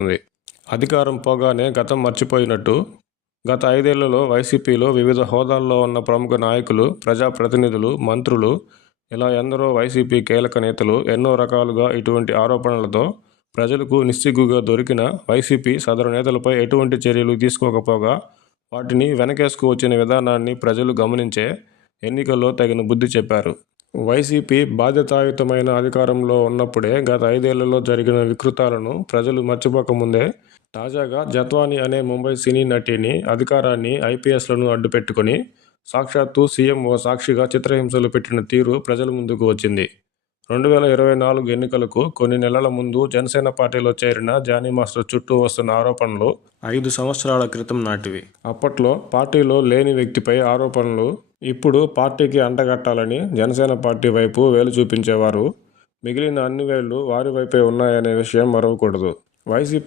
ఉంది. అధికారం పోగానే గతం మర్చిపోయినట్టు గత 5 ఏళ్లలో వైసీపీలో వివిధ హోదాల్లో ఉన్న ప్రముఖ నాయకులు, ప్రజాప్రతినిధులు, మంత్రులు ఇలా ఎందరో వైసీపీ కీలక నేతలు ఎన్నో రకాలుగా ఇటువంటి ఆరోపణలతో ప్రజలకు నిస్సిగ్గుగా దొరికిన వైసీపీ సదరు నేతలపై ఎటువంటి చర్యలు తీసుకోకపోగా వాటిని వెనకేసుకు వచ్చిన విధానాన్ని ప్రజలు గమనించే ఎన్నికల్లో తగిన బుద్ధి చెప్పారు. వైసీపీ బాధ్యతాయుతమైన అధికారంలో ఉన్నప్పుడే గత 5 ఏళ్లలో జరిగిన వికృతాలను ప్రజలు మర్చిపోకముందే తాజాగా జత్వాని అనే ముంబై సినీ నటిని, అధికారాన్ని, ఐపీఎస్లను అడ్డుపెట్టుకుని సాక్షాత్తు సీఎం ఓ సాక్షిగా చిత్రహింసలు పెట్టిన తీరు ప్రజల ముందుకు వచ్చింది. 2024 ఎన్నికలకు కొన్ని నెలల ముందు జనసేన పార్టీలో చేరిన జానీ మాస్టర్ చుట్టూ వస్తున్న ఆరోపణలు 5 సంవత్సరాల క్రితం నాటివి. అప్పట్లో పార్టీలో లేని వ్యక్తిపై ఆరోపణలు ఇప్పుడు పార్టీకి అంటగట్టాలని జనసేన పార్టీ వైపు వేలు చూపించేవారు మిగిలిన అన్ని వేళ్లు వారి వైపే ఉన్నాయనే విషయం మరవకూడదు. వైసీపీ